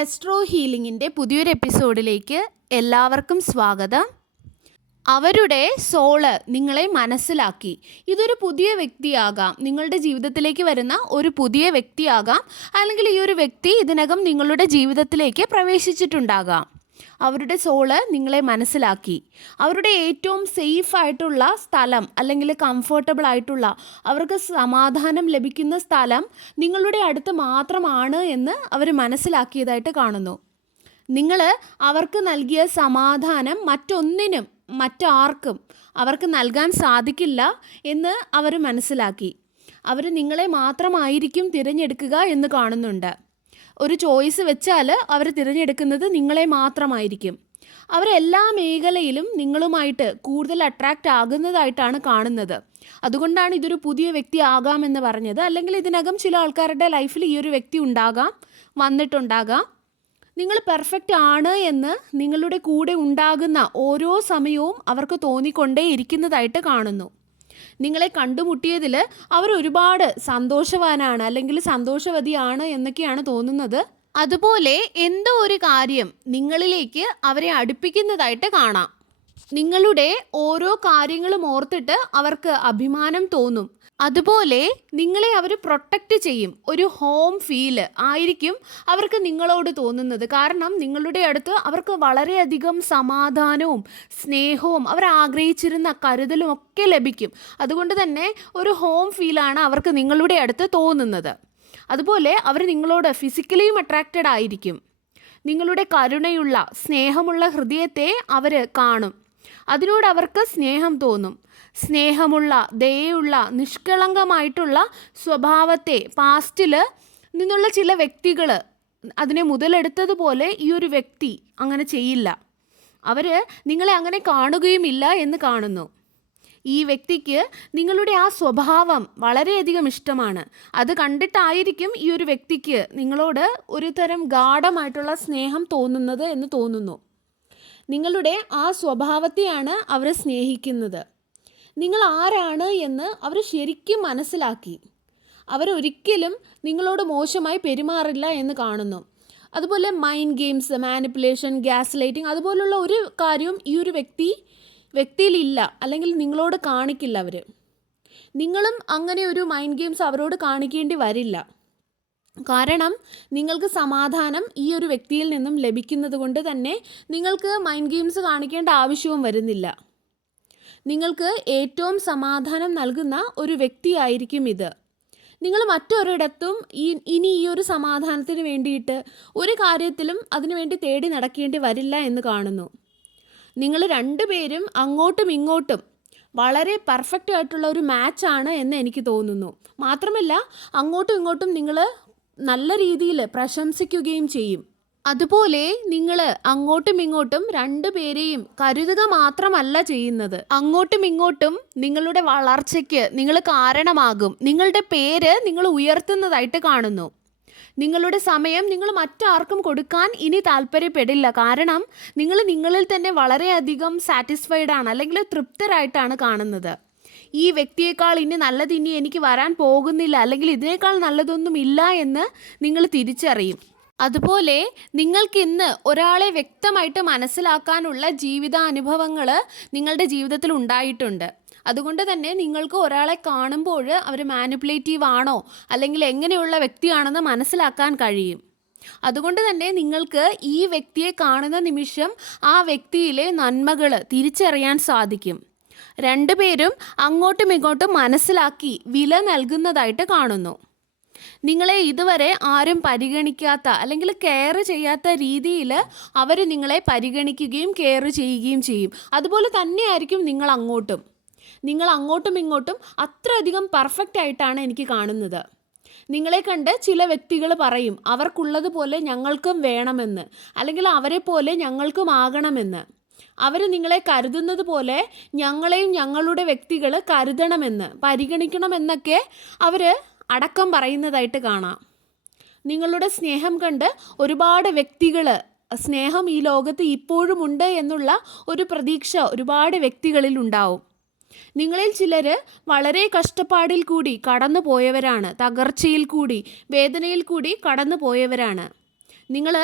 Astro ഹീലിംഗിൻ്റെ പുതിയൊരു എപ്പിസോഡിലേക്ക് എല്ലാവർക്കും സ്വാഗതം. അവരുടെ സോള് നിങ്ങളെ മനസ്സിലാക്കി. ഇതൊരു പുതിയ വ്യക്തിയാകാം, നിങ്ങളുടെ ജീവിതത്തിലേക്ക് വരുന്ന ഒരു പുതിയ വ്യക്തിയാകാം, അല്ലെങ്കിൽ ഈ ഒരു വ്യക്തി ഇതിനകം നിങ്ങളുടെ ജീവിതത്തിലേക്ക് പ്രവേശിച്ചിട്ടുണ്ടാകാം. അവരുടെ സോള് നിങ്ങളെ മനസ്സിലാക്കി. അവരുടെ ഏറ്റവും സേഫ് ആയിട്ടുള്ള സ്ഥലം അല്ലെങ്കിൽ കംഫർട്ടബിൾ ആയിട്ടുള്ള അവർക്ക് സമാധാനം ലഭിക്കുന്ന സ്ഥലം നിങ്ങളുടെ അടുത്ത് മാത്രമാണ് എന്ന് അവർ മനസ്സിലാക്കിയതായിട്ട് കാണുന്നു. നിങ്ങൾ അവർക്ക് നൽകിയ സമാധാനം മറ്റാർക്കും അവർക്ക് നൽകാൻ സാധിക്കില്ല എന്ന് അവർ മനസ്സിലാക്കി. അവർ നിങ്ങളെ മാത്രമായിരിക്കും തിരഞ്ഞെടുക്കുക എന്ന് കാണുന്നുണ്ട്. ഒരു ചോയ്സ് വെച്ചാൽ അവർ തിരഞ്ഞെടുക്കുന്നത് നിങ്ങളെ മാത്രമായിരിക്കും. അവരെല്ലാ മേഖലയിലും നിങ്ങളുമായിട്ട് കൂടുതൽ അട്രാക്റ്റ് ആകുന്നതായിട്ടാണ് കാണുന്നത്. അതുകൊണ്ടാണ് ഇതൊരു പുതിയ വ്യക്തി ആകാമെന്ന് പറഞ്ഞത്. അല്ലെങ്കിൽ ഇതിനകം ചില ആൾക്കാരുടെ ലൈഫിൽ ഈ ഒരു വ്യക്തി വന്നിട്ടുണ്ടാകാം. നിങ്ങൾ പെർഫെക്റ്റ് ആണ് എന്ന് നിങ്ങളുടെ കൂടെ ഉണ്ടാകുന്ന ഓരോ സമയവും അവർക്ക് തോന്നിക്കൊണ്ടേ ഇരിക്കുന്നതായിട്ട് കാണുന്നു. നിങ്ങളെ കണ്ടുമുട്ടിയതിൽ അവർ ഒരുപാട് സന്തോഷവാനാണ് അല്ലെങ്കിൽ സന്തോഷവതിയാണ് എന്നൊക്കെയാണ് തോന്നുന്നത്. അതുപോലെ എന്തോ ഒരു കാര്യം നിങ്ങളിലേക്ക് അവരെ അടുപ്പിക്കുന്നതായിട്ട് കാണാം. നിങ്ങളുടെ ഓരോ കാര്യങ്ങളും ഓർത്തിട്ട് അവർക്ക് അഭിമാനം തോന്നും. അതുപോലെ നിങ്ങളെ അവർ പ്രൊട്ടക്റ്റ് ചെയ്യും. ഒരു ഹോം ഫീല് ആയിരിക്കും അവർക്ക് നിങ്ങളോട് തോന്നുന്നത്. കാരണം നിങ്ങളുടെ അടുത്ത് അവർക്ക് വളരെയധികം സമാധാനവും സ്നേഹവും അവർ ആഗ്രഹിച്ചിരുന്ന കരുതലും ഒക്കെ ലഭിക്കും. അതുകൊണ്ട് തന്നെ ഒരു ഹോം ഫീലാണ് അവർക്ക് നിങ്ങളുടെ അടുത്ത് തോന്നുന്നത്. അതുപോലെ അവർ നിങ്ങളോട് ഫിസിക്കലിയും അട്രാക്റ്റഡ് ആയിരിക്കും. നിങ്ങളുടെ കരുണയുള്ള സ്നേഹമുള്ള ഹൃദയത്തെ അവർ കാണും. അതിനോട് അവർക്ക് സ്നേഹം തോന്നും. സ്നേഹമുള്ള ദയയുള്ള നിഷ്കളങ്കമായിട്ടുള്ള സ്വഭാവത്തെ പാസ്റ്റിൽ നിന്നുള്ള ചില വ്യക്തികൾ അതിനെ മുതലെടുത്തതുപോലെ ഈ ഒരു വ്യക്തി അങ്ങനെ ചെയ്യില്ല. അവർ നിങ്ങളെ അങ്ങനെ കാണുകയുമില്ല എന്ന് കാണുന്നു. ഈ വ്യക്തിക്ക് നിങ്ങളുടെ ആ സ്വഭാവം വളരെയധികം ഇഷ്ടമാണ്. അത് കണ്ടിട്ടായിരിക്കും ഈ ഒരു വ്യക്തിക്ക് നിങ്ങളോട് ഒരു തരം ഗാഢമായിട്ടുള്ള സ്നേഹം തോന്നുന്നത് എന്ന് തോന്നുന്നു. നിങ്ങളുടെ ആ സ്വഭാവത്തെയാണ് അവർ സ്നേഹിക്കുന്നത്. നിങ്ങൾ ആരാണ് എന്ന് അവർ ശരിക്കും മനസ്സിലാക്കി. അവരൊരിക്കലും നിങ്ങളോട് മോശമായി പെരുമാറില്ല എന്ന് കാണുന്നു. അതുപോലെ mind games, manipulation, gas lighting അതുപോലുള്ള ഒരു കാര്യവും ഈ ഒരു വ്യക്തിയിലില്ല, അല്ലെങ്കിൽ നിങ്ങളോട് കാണിക്കില്ല. നിങ്ങളും അങ്ങനെ ഒരു മൈൻഡ് ഗെയിംസ് അവരോട് കാണിക്കേണ്ടി വരില്ല. കാരണം നിങ്ങൾക്ക് സമാധാനം ഈ ഒരു വ്യക്തിയിൽ നിന്നും ലഭിക്കുന്നത് കൊണ്ട് തന്നെ നിങ്ങൾക്ക് മൈൻഡ് ഗെയിംസ് കാണിക്കേണ്ട ആവശ്യവും വരുന്നില്ല. നിങ്ങൾക്ക് ഏറ്റവും സമാധാനം നൽകുന്ന ഒരു വ്യക്തിയായിരിക്കും ഇത്. നിങ്ങൾ മറ്റൊരിടത്തും ഇനി ഈ ഒരു സമാധാനത്തിന് വേണ്ടിയിട്ട് ഒരു കാര്യത്തിലും അതിനുവേണ്ടി തേടി നടക്കേണ്ടി വരില്ല എന്ന് കാണുന്നു. നിങ്ങൾ രണ്ടുപേരും അങ്ങോട്ടും ഇങ്ങോട്ടും വളരെ പെർഫെക്റ്റ് ആയിട്ടുള്ള ഒരു മാച്ചാണ് എന്ന് എനിക്ക് തോന്നുന്നു. മാത്രമല്ല അങ്ങോട്ടും ഇങ്ങോട്ടും നിങ്ങൾ നല്ല രീതിയിൽ പ്രശംസിക്കുകയും ചെയ്യും. അതുപോലെ നിങ്ങൾ അങ്ങോട്ടും ഇങ്ങോട്ടും രണ്ടുപേരെയും കരുതുക മാത്രമല്ല ചെയ്യുന്നത്, അങ്ങോട്ടും ഇങ്ങോട്ടും നിങ്ങളുടെ വളർച്ചയ്ക്ക് നിങ്ങൾ കാരണമാകും. നിങ്ങളുടെ പേര് നിങ്ങൾ ഉയർത്തുന്നതായിട്ട് കാണുന്നു. നിങ്ങളുടെ സമയം നിങ്ങൾ മറ്റാർക്കും കൊടുക്കാൻ ഇനി താല്പര്യപ്പെടില്ല. കാരണം നിങ്ങൾ നിങ്ങളിൽ തന്നെ വളരെയധികം സാറ്റിസ്ഫൈഡ് ആണ്, അല്ലെങ്കിൽ തൃപ്തരായിട്ടാണ് കാണുന്നത്. ഈ വ്യക്തിയേക്കാൾ ഇനി എനിക്ക് വരാൻ പോകുന്നില്ല, അല്ലെങ്കിൽ ഇതിനേക്കാൾ നല്ലതൊന്നും ഇല്ല എന്ന് നിങ്ങൾ തിരിച്ചറിയും. അതുപോലെ നിങ്ങൾക്കിന്ന് ഒരാളെ വ്യക്തമായിട്ട് മനസ്സിലാക്കാനുള്ള ജീവിതാനുഭവങ്ങൾ നിങ്ങളുടെ ജീവിതത്തിൽ ഉണ്ടായിട്ടുണ്ട്. അതുകൊണ്ട് തന്നെ നിങ്ങൾക്ക് ഒരാളെ കാണുമ്പോൾ അവർ മാനിപ്പുലേറ്റീവ് ആണോ അല്ലെങ്കിൽ എങ്ങനെയുള്ള വ്യക്തിയാണെന്ന് മനസ്സിലാക്കാൻ കഴിയും. അതുകൊണ്ട് തന്നെ നിങ്ങൾക്ക് ഈ വ്യക്തിയെ കാണുന്ന നിമിഷം ആ വ്യക്തിയിലെ നന്മകൾ തിരിച്ചറിയാൻ സാധിക്കും. രണ്ടുപേരും അങ്ങോട്ടും ഇങ്ങോട്ടും മനസ്സിലാക്കി വില നൽകുന്നതായിട്ട് കാണുന്നു. നിങ്ങളെ ഇതുവരെ ആരും പരിഗണിക്കാത്ത അല്ലെങ്കിൽ കെയർ ചെയ്യാത്ത രീതിയിൽ അവർ നിങ്ങളെ പരിഗണിക്കുകയും കെയർ ചെയ്യുകയും ചെയ്യും. അതുപോലെ തന്നെയായിരിക്കും നിങ്ങൾ അങ്ങോട്ടും ഇങ്ങോട്ടും അത്രയധികം പെർഫെക്റ്റ് ആയിട്ടാണ് എനിക്ക് കാണുന്നത്. നിങ്ങളെ കണ്ട് ചില വ്യക്തികൾ പറയും അവർക്കുള്ളതുപോലെ ഞങ്ങൾക്കും വേണമെന്ന്, അല്ലെങ്കിൽ അവരെ പോലെ ഞങ്ങൾക്കും ആകണമെന്ന്. അവർ നിങ്ങളെ കരുതുന്നത് പോലെ ഞങ്ങളെയും ഞങ്ങളുടെ വ്യക്തികൾ കരുതണമെന്ന്, പരിഗണിക്കണമെന്നൊക്കെ അവർ അടക്കം പറയുന്നതായിട്ട് കാണാം. നിങ്ങളുടെ സ്നേഹം കണ്ട് ഒരുപാട് വ്യക്തികൾ, സ്നേഹം ഈ ലോകത്ത് ഇപ്പോഴും ഉണ്ട് എന്നുള്ള ഒരു പ്രതീക്ഷ ഒരുപാട് വ്യക്തികളിൽ ഉണ്ടാവും. നിങ്ങളിൽ ചിലർ വളരെ കഷ്ടപ്പാടിൽ കൂടി കടന്നു പോയവരാണ്, തകർച്ചയിൽ കൂടി വേദനയിൽ കൂടി കടന്നു പോയവരാണ്. നിങ്ങൾ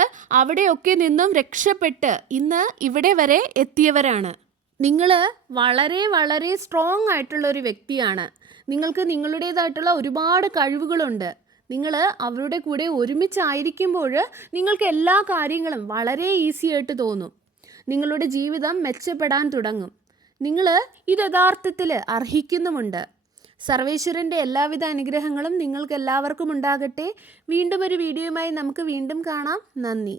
അവിടെയൊക്കെ നിന്നും രക്ഷപ്പെട്ട് ഇന്ന് ഇവിടെ വരെ എത്തിയവരാണ്. നിങ്ങൾ വളരെ വളരെ സ്ട്രോങ് ആയിട്ടുള്ള ഒരു വ്യക്തിയാണ്. നിങ്ങൾക്ക് നിങ്ങളുടേതായിട്ടുള്ള ഒരുപാട് കഴിവുകളുണ്ട്. നിങ്ങൾ അവരുടെ കൂടെ ഒരുമിച്ചായിരിക്കുമ്പോൾ നിങ്ങൾക്ക് എല്ലാ കാര്യങ്ങളും വളരെ ഈസി ആയിട്ട് തോന്നും. നിങ്ങളുടെ ജീവിതം മെച്ചപ്പെടാൻ തുടങ്ങും. നിങ്ങൾ ഇത് യഥാർത്ഥത്തിൽ അർഹിക്കുന്നുമുണ്ട്. സർവേശ്വരൻ്റെ എല്ലാവിധ അനുഗ്രഹങ്ങളും നിങ്ങൾക്ക് എല്ലാവർക്കും ഉണ്ടാകട്ടെ. വീണ്ടും ഒരു വീഡിയോയുമായി നമുക്ക് വീണ്ടും കാണാം. നന്ദി.